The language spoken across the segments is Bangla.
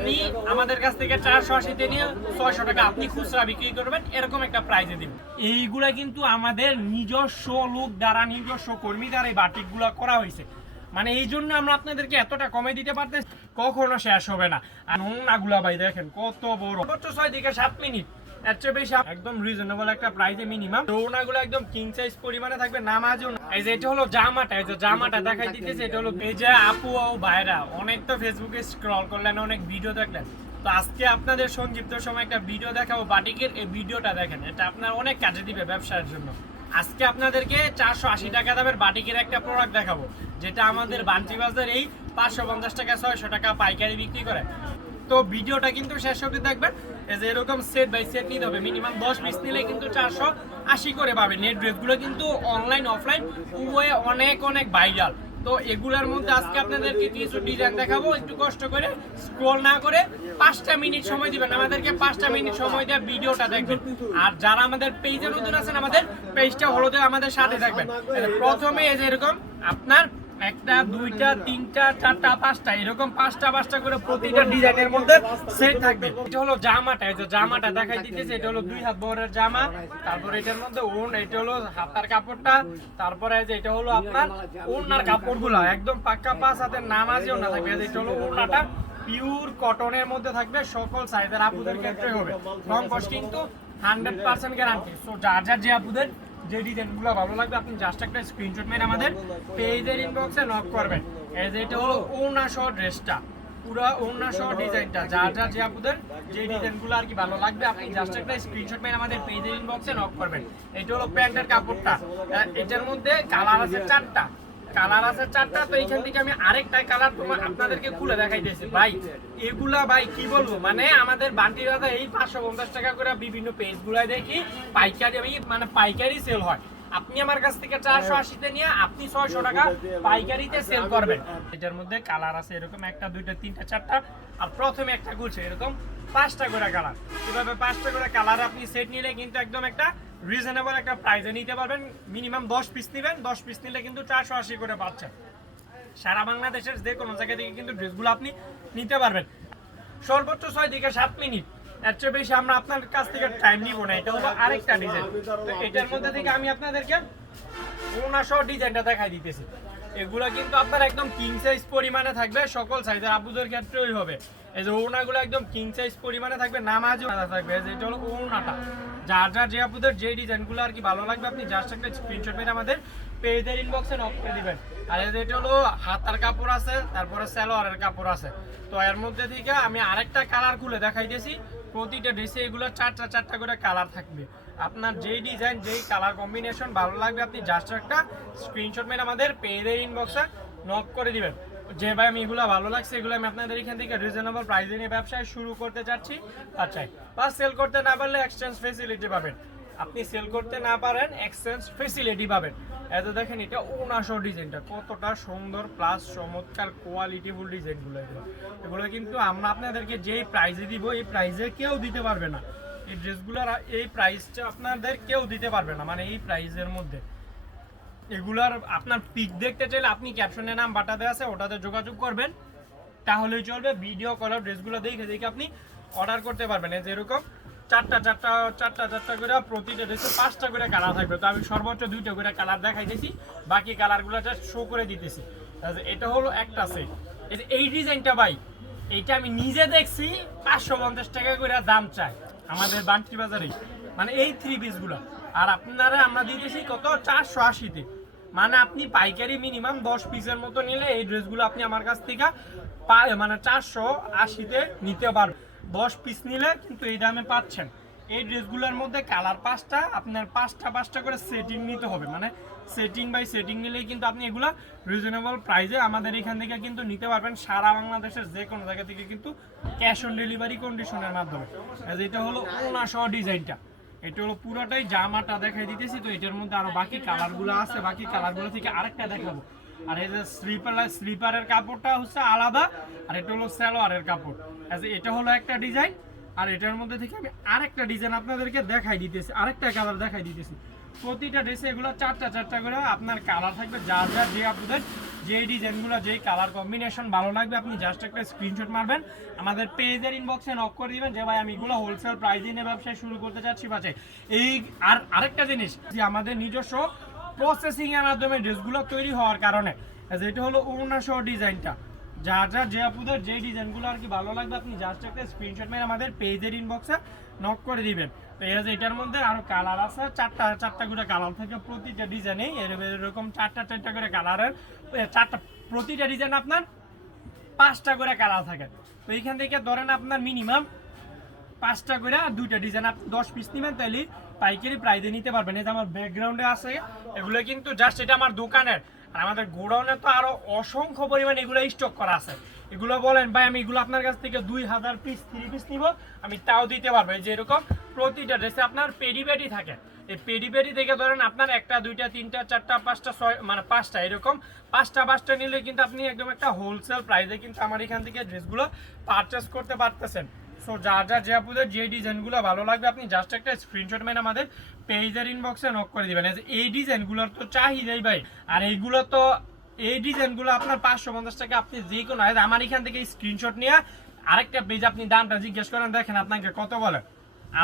আপনি আমাদের কাছ থেকে 480 নিয়ে 600 টাকা আপনি খুচরা বিক্রি করবেন, এরকম একটা প্রাইজে দিবেন। এইগুলা কিন্তু আমাদের নিজস্ব লোক দ্বারা, নিজস্ব কর্মী দ্বারা এই বাটিকগুলা করা হয়েছে। মানে এই জন্য আমরা আপনাদেরকে এতটা কমে দিতে পারতেছি, কখনো শেষ হবে না। আর ওনাগুলা ভাই দেখেন কত বড়, 6 থেকে 7 মিনিট, এর চেয়ে বেশি একদম রিজনেবল একটা প্রাইসে মিনিমাম। ওনাগুলো একদম কিং সাইজ পরিমাণে থাকবে, নামাজও। এই যে এটা হলো জামাটা, এই যে জামাটা দেখাই দিতেছে, এটা হলো এই যে আপু ও ভাইরা অনেক তো ফেসবুকে স্ক্রল করলেন, অনেক ভিডিও দেখলেন, তো আজকে আপনাদের সংক্ষিপ্ত সময় একটা ভিডিও দেখাবো বাটিকের। এই ভিডিওটা দেখেন, এটা আপনার অনেক কাজে দিবে ব্যবসার জন্য। আজকে আপনাদেরকে 480 টাকা দামের বাটিকের একটা প্রোডাক্ট দেখাবো, যেটা আমাদের বান্টি বাজার এই 550 টাকা 600 টাকা পাইকারি বিক্রি করে। তো ভিডিওটা কিন্তু শেষ অবধি দেখবেন। এই যে এরকম সেট বাই সেট নিতে হবে, মিনিমাম 10 পিস নিলে কিন্তু 480 করে পাবে। নেট ড্রেসগুলো কিন্তু অনলাইন অফলাইন উভয়ে অনেক অনেক ভাইরাল। তো এগুলোর মধ্যে আজকে আপনাদেরকে কিছু ডিজাইন দেখাবো, একটু কষ্ট করে স্ক্রল না করে 5টা মিনিট সময় দিবেন আমাদেরকে, 5টা মিনিট সময় দিয়ে ভিডিওটা দেখবেন। আর যারা আমাদের পেজে নতুন আছেন, আমাদের পেজটা হলুদে আমাদের সাথে থাকবেন। প্রথমে এই যে এরকম আপনার 1টা 2টা 3টা 4টা 5টা এরকম 5টা করে প্রতিটা ডিজাইনের মধ্যে সেট থাকবে। এটা হলো জামাটা, এই যে জামাটা দেখাই দিতেছে, এটা হলো 2 হাত বহরের জামা। তারপরে এটার মধ্যে ওন, এটা হলো হাতার কাপড়টা। তারপরে যে এটা হলো আপনার ওনার কাপড়গুলো একদম পাক্কা 5 হাতের নামাজি ওনা থাকবে। এটা হলো ওনাটা পিওর কটনের মধ্যে থাকবে, সকল সাইজের আপুদের ক্ষেত্রে হবে। রং কস কিন্তু 100% গ্যারান্টি। সো যার যার যে আপুদের যে ডিজাইনগুলো ভালো লাগবে, আপনি জাস্ট একটা স্ক্রিনশট মেরে আমাদের পেজের ইনবক্সে নক করবেন। এই যে এটা হলো ওড়না সহ ড্রেসটা, পুরো ওড়না সহ ডিজাইনটা, যার যার যে আপুদের যে ডিজাইনগুলো আর কি ভালো লাগবে, আপনি জাস্ট একটা স্ক্রিনশট মেরে আমাদের পেজের ইনবক্সে নক করবেন। এটা হলো প্যান্টের কাপড়টা, এটার মধ্যে কালার আছে 4টা, কালার আছে 4টা। তো এইখান থেকে আমি আরেকটা কালার আপনাদেরকে খুলে দেখাইতেছি ভাই। এগুলা ভাই কি বলবো, মানে আমাদের বান্টি দাদা এই 550 টাকা করে বিভিন্ন পেজ গুলাই দেখি পাইকারি, মানে পাইকারি সেল হয়। আপনি আমার কাছ থেকে 480 নিয়ে আপনি 600 টাকা পাইকারিতে সেল করবেন। এটার মধ্যে কালার আছে এরকম 1টা 2টা 3টা 4টা, আর প্রথমে একটা গুলছে এরকম 5টা করে কালার। এভাবে 5টা করে কালার আপনি সেট নিলে কিন্তু একদম একটা রিজনেবল একটা প্রাইসে নিতে পারবেন। মিনিমাম 10 পিস নেবেন, 10 পিস নিলে কিন্তু 480 করে পাচ্ছেন। সারা বাংলাদেশের যে কোনো জায়গা থেকে কিন্তু ড্রেসগুলো আপনি নিতে পারবেন। সর্বোচ্চ 6 থেকে 7 মিনিট, এর চেয়ে বেশি আমরা আপনার কাছ থেকে টাইম নিব না। এটা হলো আরেকটা ডিজাইন। তো এটার মধ্যে থেকে আমি আপনাদেরকে ওড়না সহ ডিজাইনটা দেখাই দিতেছি। এগুলো কিন্তু আপনার একদম কিং সাইজ পরিমাণে থাকবে, সকল সাইজের আপুদের ক্ষেত্রেই হবে। এই যে ওড়নাগুলো একদম কিং সাইজ পরিমাণে থাকবে, নামাজও থাকবে। এই যে এটা হলো ওড়নাটা, যার যার যে আপুদের যে ডিজাইনগুলো আর কি ভালো লাগবে, আপনি জাস্ট একটা স্ক্রিনশট মেরে আমাদের পেজের ইনবক্সে নক করে দিবেন। আর এটা হলো হাতার কাপড় আছে, তারপরে সালোয়ারের কাপড় আছে। তো এর মধ্যে থেকে আমি আরেকটা কালার খুলে দেখাইতেছি। প্রতিটা ড্রেসে এগুলো 4টা করে কালার থাকবে। আপনার যেই ডিজাইন যেই কালার কম্বিনেশন ভালো লাগবে, আপনি জাস্ট একটা স্ক্রিনশট মেরে আমাদের পেজের ইনবক্সে নক করে দিবেন। যে ভাই আমি এগুলো ভালো লাগছে, এগুলো আমি আপনাদের এখান থেকে রিজনেবল প্রাইসে নিয়ে ব্যবসায় শুরু করতে চাচ্ছি, আচ্ছা বা সেল করতে না পারলে এক্সচেঞ্জ ফেসিলিটি পাবেন। আপনি সেল করতে না পারেন এক্সচেঞ্জ ফেসিলিটি পাবেন। এত দেখেন এটা ওনাসহ ডিজাইনটা কতটা সুন্দর প্লাস চমৎকার কোয়ালিটিফুল ডিজাইনগুলো। এগুলো কিন্তু আমরা আপনাদেরকে যেই প্রাইসে দিব, এই প্রাইসে কেউ দিতে পারবে না। এই ড্রেসগুলোর এই প্রাইসটা আপনাদের কেউ দিতে পারবে না, মানে এই প্রাইসের মধ্যে। এগুলার আপনার পিক দেখতে চাইলে আপনি ক্যাপশনে নাম বাটা দেওয়া আছে, ওটাতে যোগাযোগ করবেন, তাহলেই চলবে। ভিডিও কলার ড্রেসগুলো দেখে আপনি অর্ডার করতে পারবেন। এই যে এরকম 4টা করে প্রতিটা ড্রেসে 5টা করে কালার থাকবে। তো আমি সর্বোচ্চ 2টা করে কালার দেখাইতেছি, বাকি কালারগুলো জাস্ট শো করে দিতেছি। এটা হলো একটা সেট। এই ডিজাইনটা ভাই, এইটা আমি নিজে দেখছি 550 টাকা করে দাম চাই আমাদের বান্টি বাজারে, মানে এই 3 পিসগুলো। আর আপনারা আমরা দিতেছি কত, 480-তে। মানে আপনি পাইকারি মিনিমাম 10 পিসের মতো নিলে এই ড্রেসগুলো আপনি আমার কাছ থেকে মানে 480-তে নিতে পারবেন। 10 পিস নিলে কিন্তু এই দামে পাচ্ছেন। এই ড্রেসগুলোর মধ্যে কালার 5টা, আপনার 5টা করে সেটিং নিতে হবে, মানে সেটিং বাই সেটিং নিলেই কিন্তু আপনি এগুলো রিজনেবল প্রাইসে আমাদের এখান থেকে কিন্তু নিতে পারবেন। সারা বাংলাদেশের যে কোনো জায়গা থেকে কিন্তু ক্যাশ অন ডেলিভারি কন্ডিশনের মাধ্যমে। এটা হলো ওড়না সহ ডিজাইনটা, এটা হলো পুরোটাই জামাটা দেখাই দিতেছি। তো এটার মধ্যে আরো বাকি কালারগুলো আছে, বাকি কালারগুলো থেকে আরেকটা দেখাবো। আর এই যে স্লিপারের কাপড়টা হচ্ছে আলাদা, আর এটা হলো সালোয়ারের কাপড়। এটা হলো একটা ডিজাইন, আর এটার মধ্যে থেকে আমি আরেকটা ডিজাইন আপনাদেরকে দেখাই দিতেছি, আরেকটা কালার দেখাই দিতেছি। প্রতিটা ড্রেসে এগুলো 4টা করে আপনার কালার থাকবে, যার যার যে আপনাদের যে ডিজাইনগুলো যেই কালার কম্বিনেশন ভালো লাগবে আপনি জাস্ট একটা স্ক্রিনশট মারবেন, আমাদের পেজের ইনবক্সে নক করে দিবেন যে ভাই আমি এগুলো হোলসেল প্রাইসে নিয়ে ব্যবসা শুরু করতে চাচ্ছি বাজে। এই আর আরেকটা জিনিস যে আমাদের নিজস্ব প্রসেসিং এর মাধ্যমে ড্রেসগুলো তৈরি হওয়ার কারণে যেটা হলো ওড়না সহ ডিজাইনটা, যার যার যে আপুদের যে ডিজাইনগুলো আর কি ভালো লাগবে আপনি জাস্ট একটা স্ক্রিনশট মেরে আমাদের পেজের ইনবক্সে নক করে দিবেন। তো এটার মধ্যে আরো কালার আছে, চারটা করে কালার থাকে প্রতিটা ডিজাইনে, এরকম চারটা করে কালারের চারটা, প্রতিটা ডিজাইন আপনার 5টা করে কালার থাকে। তো এইখান থেকে ধরেন আপনার মিনিমাম 5টা করে 2টা ডিজাইন আপনি 10 পিস নেবেন তাইলে পাইকারি প্রাইসে নিতে পারবেন। এই যে আমার ব্যাকগ্রাউন্ডে আছে এগুলো কিন্তু জাস্ট এটা আমার দোকানের, আর আমাদের গোডাউনে তো আরো অসংখ্য পরিমাণ এগুলো স্টক করা আছে। এগুলো বলেন ভাই আমি এগুলো আপনার কাছ থেকে 2000 পিস 3 পিস নিব, আমি তাও দিতে পারবো। এই যে এরকম প্রতিটা ড্রেসে আপনার পেডি পেডি থাকে, এই পেডি পেডি থেকে ধরেন আপনার 1টা 2টা 3টা 4টা 5টা 6 মানে 5টা এরকম 5টা নিলে কিন্তু আপনি একদম একটা হোলসেল প্রাইসে কিন্তু আমার এখান থেকে ড্রেসগুলো পারচেস করতে পারতেছেন। সো যার যার যে আপুদের যে ডিজাইনগুলো ভালো লাগবে আপনি জাস্ট একটা স্ক্রিনশট মেরে আমাদের পেজের ইনবক্সে নক করে দিবেন। এই ডিজাইনগুলোর তো চাহিদাই ভাই, আর এইগুলো তো এই ডিজাইনগুলো আপনার 550 টাকা আপনি যে কোনো আমার এখান থেকে স্ক্রিনশট নিয়ে আরেকটা পেজ আপনি দামটা জিজ্ঞেস করেন, দেখেন আপনাকে কত বলে।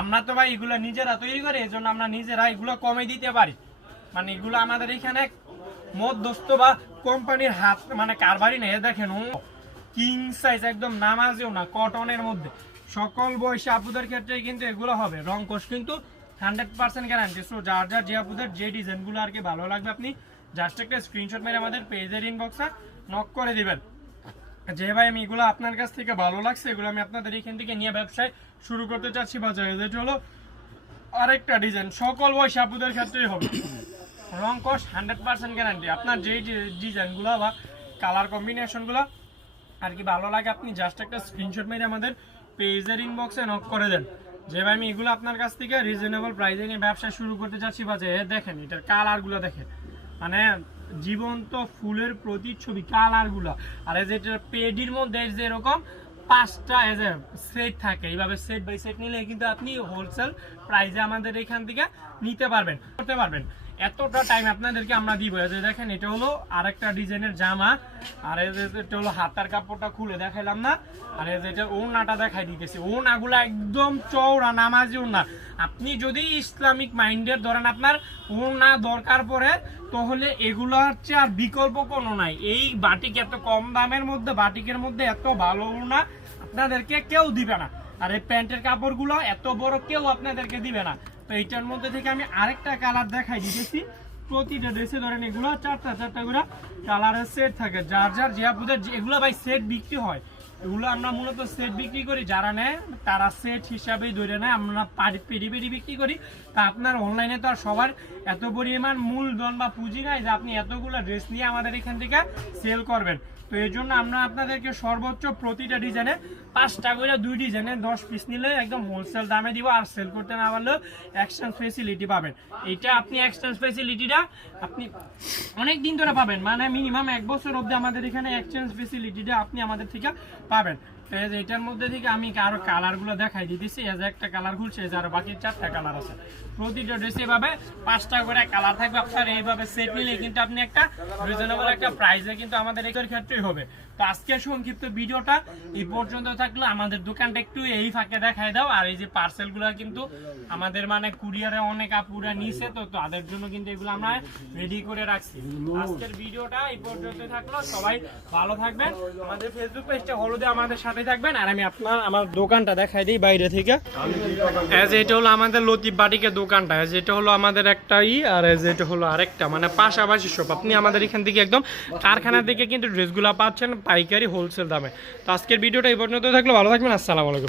আমরা তো ভাই এগুলো নিজেরা তৈরি করি, এই জন্য আমরা নিজেরা এগুলো কমে দিতে পারি। মানে এগুলো আমাদের এখানে মধ্যস্থ বা কোম্পানির হাত মানে কারবারই নেই। দেখেন ও কিং সাইজ একদম নামাজেও না, কটনের মধ্যে সকল বয়সী আপুদের ক্ষেত্রে কিন্তু এগুলো হবে, রং কোশ কিন্তু 100% গ্যারান্টি। সো যার যার যে আপুদের যে ডিজাইনগুলো আর কি ভালো লাগবে আপনি জাস্ট একটা স্ক্রিনশট মেরে আমাদের পেজের ইনবক্সে নক করে দিবেন যে ভাই আমি এগুলো আপনার কাছ থেকে ভালো লাগছে, এগুলো আমি আপনাদের এখান থেকে নিয়ে ব্যবসায় শুরু করতে চাচ্ছি বাজারে। যেটা হলো আরেকটা ডিজাইন সকল বয়সী আপুদের ক্ষেত্রেই হবে, রং কোশ 100% গ্যারান্টি। আপনার যে ডিজাইনগুলো বা কালার কম্বিনেশনগুলো আর কি ভালো লাগে আপনি জাস্ট একটা স্ক্রিনশট মেরে আমাদের পেজের ইনবক্সে নক করে দেন যে ভাই আমি এগুলো আপনার কাছ থেকে রিজনেবল প্রাইসে নিয়ে ব্যবসা শুরু করতে চাচ্ছি বাজারে। দেখেন এটার কালারগুলো দেখেন, মানে জীবন্ত ফুলের প্রতিচ্ছবি কালারগুলো। আর এই যে পেডির মধ্যে যেরকম 5টা সেট থাকে, এইভাবে সেট বাই সেট নিলে কিন্তু আপনি হোলসেল প্রাইসে আমাদের এখান থেকে নিতে পারবেন করতে পারবেন। এতটা টাইম আপনাদেরকে আমরা দিব। যে দেখেন এটা হলো আরেকটা ডিজাইনের জামা, আর এটা হলো হাতার কাপড়টা খুলে দেখাইলাম না, আর এটা ওড়নাটা দেখাই দিতেছি। ওড়নাগুলো একদম চওড়া নামাজি ওড়না। আপনি যদি ইসলামিক মাইন্ডের ধরেন আপনার ওড়না দরকার পড়ে তাহলে এগুলোর চেয়ে আর বিকল্প কোনো নাই। এই বাটিক এত কম দামের মধ্যে বাটিকের মধ্যে এত ভালো ওড়না আপনাদেরকে কেউ দিবে না, আর এই প্যান্টের কাপড়গুলো এত বড় কেউ আপনাদেরকে দিবে না। তো এইটার মধ্যে থেকে আমি আরেকটা কালার দেখাই দিতেছি। প্রতিটা ড্রেসে ধরেন এগুলো চারটা করে কালারের সেট থাকে, যার যার যে আপনাদের এগুলো ভাই সেট বিক্রি হয়, এগুলো আমরা মূলত সেট বিক্রি করি, যারা নেয় তারা সেট হিসাবেই ধরে নেয়, আমরা পেডি বিক্রি করি। তা আপনার অনলাইনে তো আর সবার এত পরিমাণ মূলধন বা পুঁজি নাই যে আপনি এতগুলো ড্রেস নিয়ে আমাদের এখান থেকে সেল করবেন। তো এই জন্য আমরা আপনাদেরকে সর্বোচ্চ প্রতিটা ডিজাইনে 5টা করে 2 ডিজাইনে 10 পিস নিলে একদম হোলসেল দামে দিব, আর সেল করতে না পারলেও এক্সচেঞ্জ ফেসিলিটি পাবেন। এইটা আপনি এক্সচেঞ্জ ফেসিলিটিটা আপনি অনেক দিন ধরে পাবেন, মানে মিনিমাম 1 বছর অবধি আমাদের এখানে এক্সচেঞ্জ ফেসিলিটিটা আপনি আমাদের থেকে পাবেন। তো এটার মধ্যে থেকে আমি আরো কালারগুলো দেখাই দিতেছি। এই যে একটা কালার খুলছে, এই যে আরো বাকি 4টা কালার আছে। প্রতিটা ড্রেসে এভাবে 5টা করে কালার থাকবে। আপনার এইভাবে সেট নিলে কিন্তু আপনি একটা রিজনেবল একটা প্রাইসে কিন্তু আমাদের এর ক্ষেত্রেই হবে। তো আজকের সংক্ষিপ্ত ভিডিওটা এই পর্যন্ত থাকলো। আমাদের দোকানটা একটু এই ফাঁকে দেখাই দাও। আর এই যে পার্সেলগুলো কিন্তু আমাদের মানে কুরিয়ারে অনেক আপুরা নিছে, তো তাদের জন্য কিন্তু এগুলো আমরা রেডি করে রাখছি। আজকের ভিডিওটা এই পর্যন্ত থাকলো। সবাই ভালো থাকবেন, আমাদের ফেসবুক পেজটা হলুদে আমাদের সাথে থাকবেন। আর আমি আমার দোকানটা দেখাই দিই বাইরে থেকে। এটা হলো আমাদের লতিফ বাটিকের দোকানটা, যেটা হলো আমাদের একটা আর যেটা হলো আরেকটা, মানে পাশাপাশি সব। আপনি আমাদের এখান থেকে একদম কারখানা থেকে কিন্তু ড্রেসগুলো পাচ্ছেন পাইকারি হোলসেল দামে। তো আজকের ভিডিওটা এই পর্যন্ত থাকলো, ভালো থাকবেন, আসসালামু আলাইকুম।